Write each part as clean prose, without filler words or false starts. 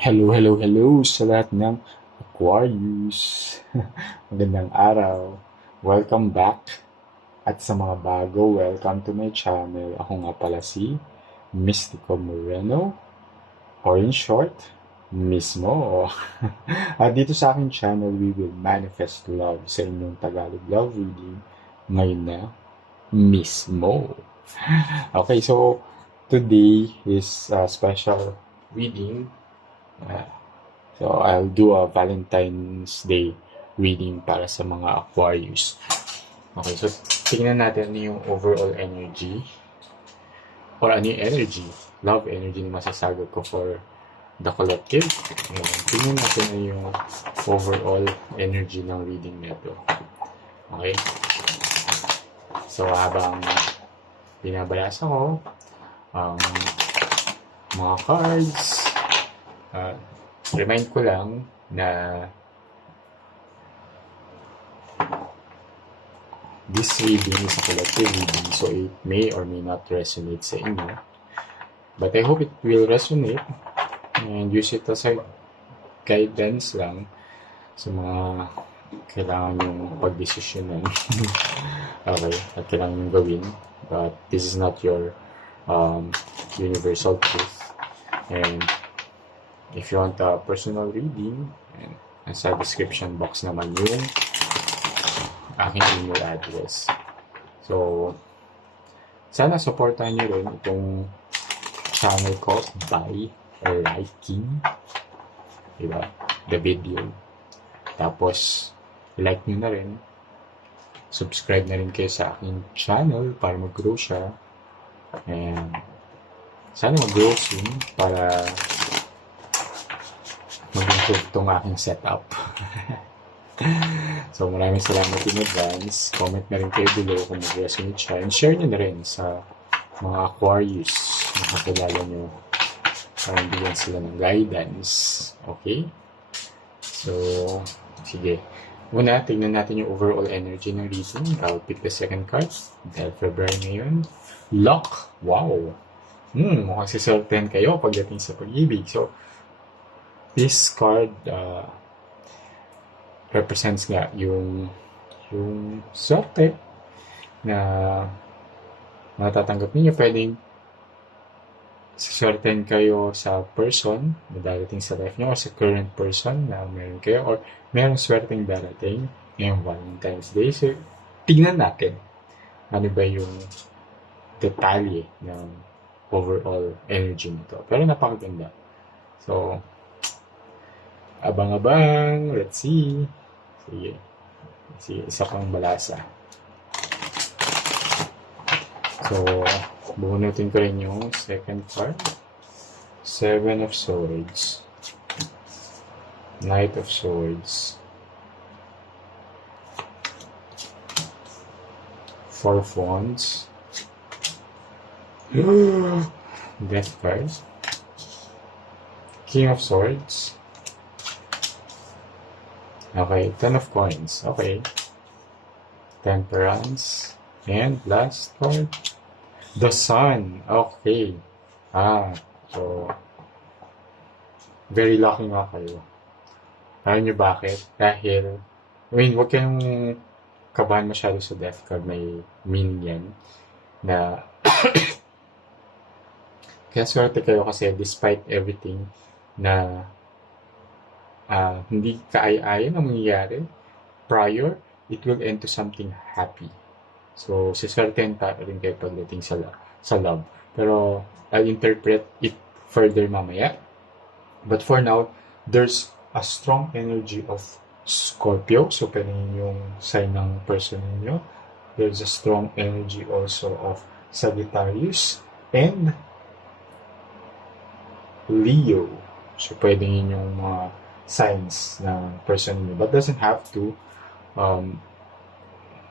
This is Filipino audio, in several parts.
Hello, hello, hello sa lahat ng Aquarius. Magandang araw. Welcome back. At sa mga bago, welcome to my channel. Ako nga pala si Mystico Moreno, or in short, Mismo. At dito sa aking channel, we will manifest love sa inyong Tagalog love reading ngayon na mismo. Okay, so today is a special reading. So, I'll do a Valentine's Day reading para sa mga Aquarius. Okay, so tingnan natin ano yung overall energy or ano yung energy, love energy na masasagot ko for the collective. Ayan, tingnan natin ano yung overall energy ng reading nito. Okay? So, habang binabalasa ko ang mga cards, remind ko lang na this reading is a collective reading, so it may or may not resonate sa inyo. But I hope it will resonate and use it as a guidance lang sa mga kailangan yung pagdesisyonan. Okay, at kailangan yung gawin. But this is not your universal truth. And if you want a personal reading, and nasa description box naman yung aking email address. So, sana supportahan nyo rin itong channel ko by liking, diba, the video. Tapos, like nyo na rin. Subscribe na rin kayo sa aking channel para mag-grow siya. And sana mag-grow soon para mag-improve itong aking setup. So, maraming salamat in advance. Comment na rin kayo below kung mag-resonate siya. And share nyo na rin sa mga Aquarius na kakilala nyo para bigyan sila ng guidance. Okay? So, sige. Una, tingnan natin yung overall energy ng reading. I'll pick the second card. Dahil February ngayon. Luck! Wow! Mukhang sisorten kayo pagdating sa pag-ibig. So, this card represents nga yung swerte na matatanggap niyo. Pwedeng siswerten kayo sa person na darating sa life niyo or sa current person na meron kayo or merong swerteng darating ngayong Valentine's Day. So, tignan natin ano ba yung detalye ng overall energy nito. Pero napakaganda. So, abang-abang. Let's see. Sige. Sige, isa pang balasa. So, bunutin ko rin yung second card. Seven of Swords. Knight of Swords. Four of Wands. Death card. King of Swords. Okay, Ten of Coins. Okay. Temperance. And last card. The Sun. Okay. So, very lucky nga kayo. Alam nyo bakit? Dahil, huwag kayong kabahan masyado sa death card. May meaning yan. Na, kaya swerte kayo kasi despite everything na hindi kaaya-aya na mangyayari prior, it will end to something happy. So, siswertein pa rin kayo pagdating sa love. Pero, I'll interpret it further mamaya. But for now, there's a strong energy of Scorpio. So, pwede yung sign ng person ninyo. There's a strong energy also of Sagittarius and Leo. So, pwede yung mga signs ng person ninyo. But doesn't have to.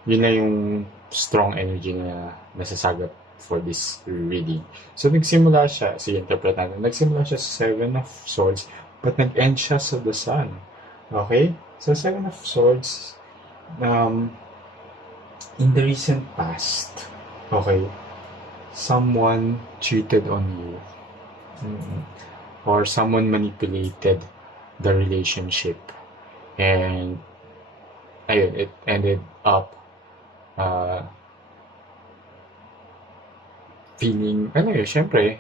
Yun na yung strong energy na nasasagot for this reading. So, nagsimula siya, interpret natin, nagsimula siya sa Seven of Swords, but nag-end siya sa The Sun. Okay? So, Seven of Swords, in the recent past, okay, someone cheated on you. or someone manipulated the relationship. And ayun, it ended up uh, feeling, ano yun, syempre,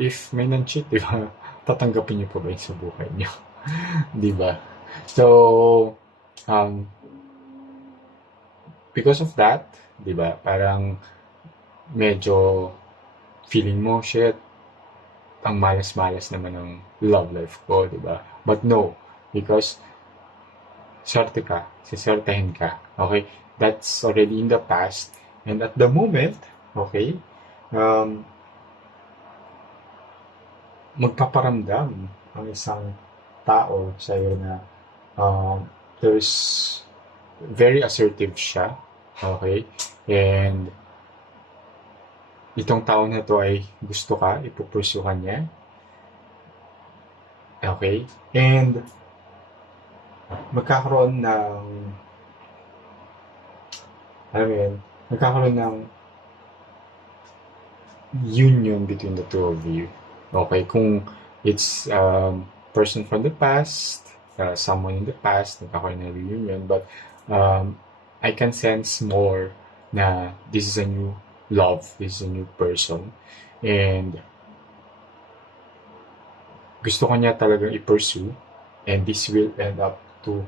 if may nan-cheat, di ba, tatanggapin niyo pa ba yun sa buhay niyo? Di ba? So, um, because of that, di ba, parang medyo feeling mo, shit, ang malas-malas naman ng love life ko, di ba? But no, because swerte ka, sisertehin ka, okay? That's already in the past. And at the moment, okay, um, magpaparamdam ang isang tao sa iyo na there's very assertive siya, okay? And itong tao na to ay gusto ka, ipupursue ka niya, okay? And magkakaroon ng, alam mo yun, magkakaroon ng union between the two of you. Okay, kung it's person from the past, someone in the past, nagkakaroon ng reunion, but I can sense more na this is a new love, this is a new person, and gusto ko niya talagang i-pursue, and this will end up to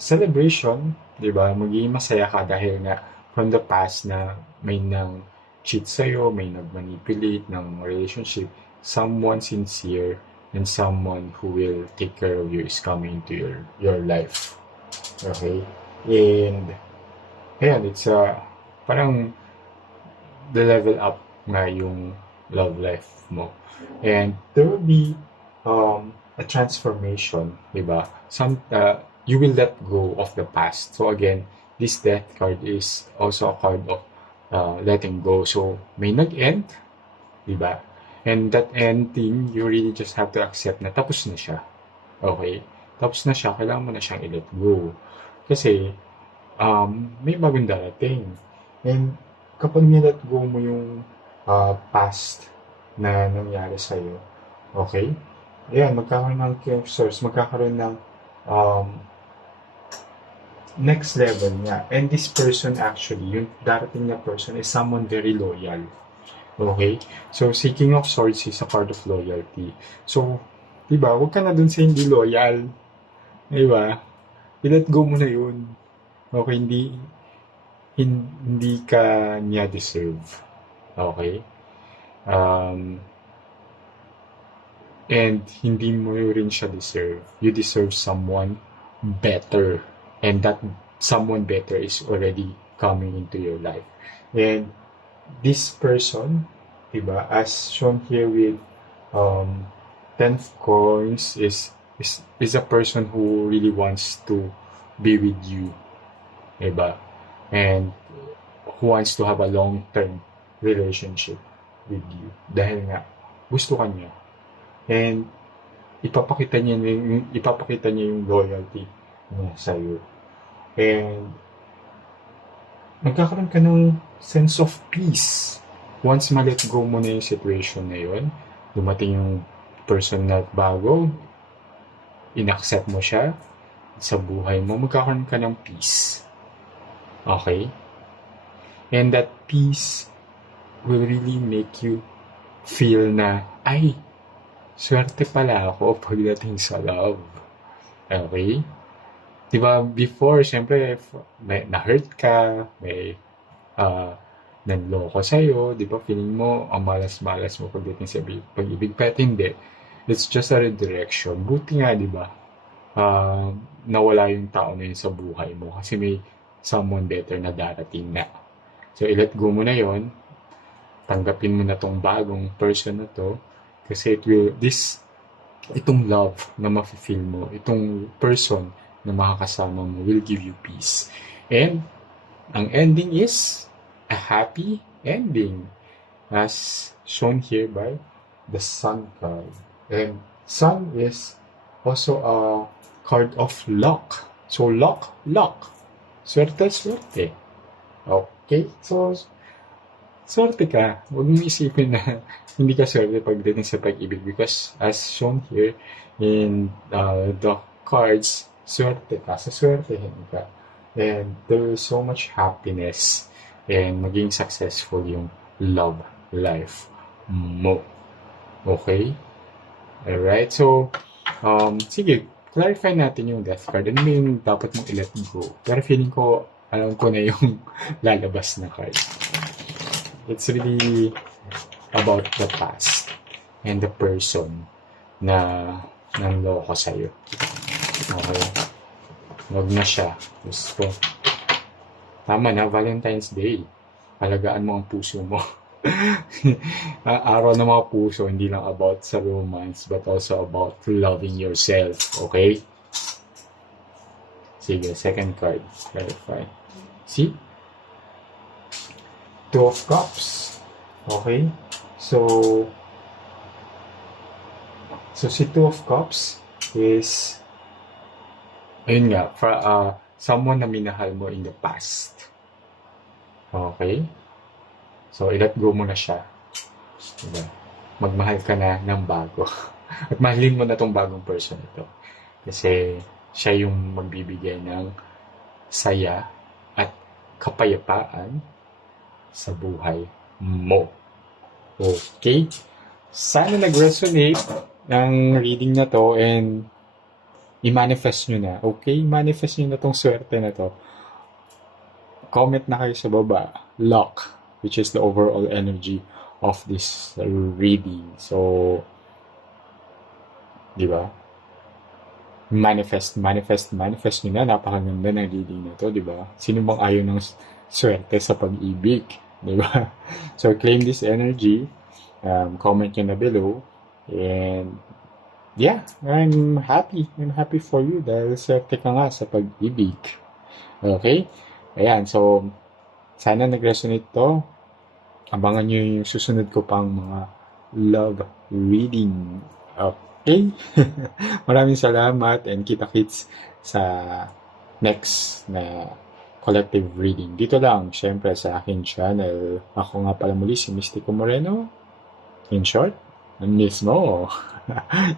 celebration, di ba? Magiging masaya ka dahil nga from the past na may nang cheat sa'yo, may nag-manipulate ng relationship, someone sincere and someone who will take care of you is coming into your life. Okay? And ayan, it's parang the level up nga yung love life mo. And there will be a transformation, di ba? You will let go of the past. So again, this death card is also a card of letting go. So may nag-end, di ba? And that ending, you really just have to accept na tapos na siya. Okay? Tapos na siya, kailangan mo na siyang i-let go. Kasi may bagong darating. And kapag nilet go mo yung past na nangyari sa'yo, okay? Ayan, magkakaroon ng source, magkakaroon ng next level niya. And this person actually, yung darating na person is someone very loyal. Okay? So, seeking of swords is a card of loyalty. So, diba, huwag ka na dun sa hindi loyal. Diba? I-let go mo na yun. Okay, hindi ka niya deserve. Okay? And hindi mo rin siya deserve. You deserve someone better. And that someone better is already coming into your life. And this person, diba, as shown here with 10 of coins, is a person who really wants to be with you. Diba? And who wants to have a long-term relationship with you. Dahil nga, gusto ka niya. And ipapakita niya yung loyalty niya sa'yo. And magkakaroon ka ng sense of peace. Once ma-let go mo na yung situation na yun, dumating yung person na bago, in-accept mo siya sa buhay mo, magkakaroon ka ng peace. Okay? And that peace will really make you feel na, ay, swerte pala ako pagdating sa love. Okay? Diba, before, syempre, na-hurt ka, may nanloko sa'yo, diba, feeling mo, ang malas-malas mo pagdating sa pag-ibig, pero hindi. It's just a redirection. Buti nga, diba, nawala yung tao na yun sa buhay mo kasi may someone better na darating na. So, i-let go mo na yon, tanggapin mo na tong bagong person na to, kasi itong love na mafe-feel mo, itong person na makakasama mo will give you peace. And ang ending is a happy ending as shown here by the Sun card. And Sun is also a card of luck. So luck. Swerte. Okay? So swerte ka. Huwag mong isipin na hindi ka swerte pagdating sa pag-ibig because as shown here in the cards, swerte ka. Sa swertehin ka. And there is so much happiness and maging successful yung love life mo. Okay? Alright? So, sige, clarify natin yung death card. Ano yung dapat mong i-let go? Pero feeling ko, alam ko na yung lalabas na card. It's really about the past and the person na nanloko sa'yo. Okay? Wag na siya. Gusto. Tama na, Valentine's Day. Alagaan mo ang puso mo. Araw ng mga puso, hindi lang about sa romance, but also about loving yourself. Okay? Sige, second card. Clarify. See? Two of Cups. Okay? So si Two of Cups is, ayun nga, for someone na minahal mo in the past. Okay? So, i-let go mo na siya. Diba? Magmahal ka na ng bago. At mahalin mo na tong bagong person ito. Kasi siya yung magbibigay ng saya at kapayapaan sa buhay mo. Okay? Sana nag-resonate ng reading na to and i-manifest nyo na. Okay? Manifest nyo na tong swerte na to. Comment na kayo sa baba. Luck, which is the overall energy of this reading. So, di ba? Manifest nyo na. Napakaganda ng reading na to, di ba? Sino bang ayaw ng swerte sa pag-ibig? Di ba? So, claim this energy. Comment nyo na below. And, yeah, I'm happy. I'm happy for you dahil swerte ka nga sa pag-ibig. Okay? Ayan, so, sana nag-resonate to. Abangan nyo yung susunod ko pang mga love reading. Okay? Maraming salamat and kita-kits sa next na collective reading. Dito lang, syempre, sa aking channel. Ako nga pala muli si Mystico Moreno. In short, miss mo.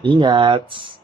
Ingat!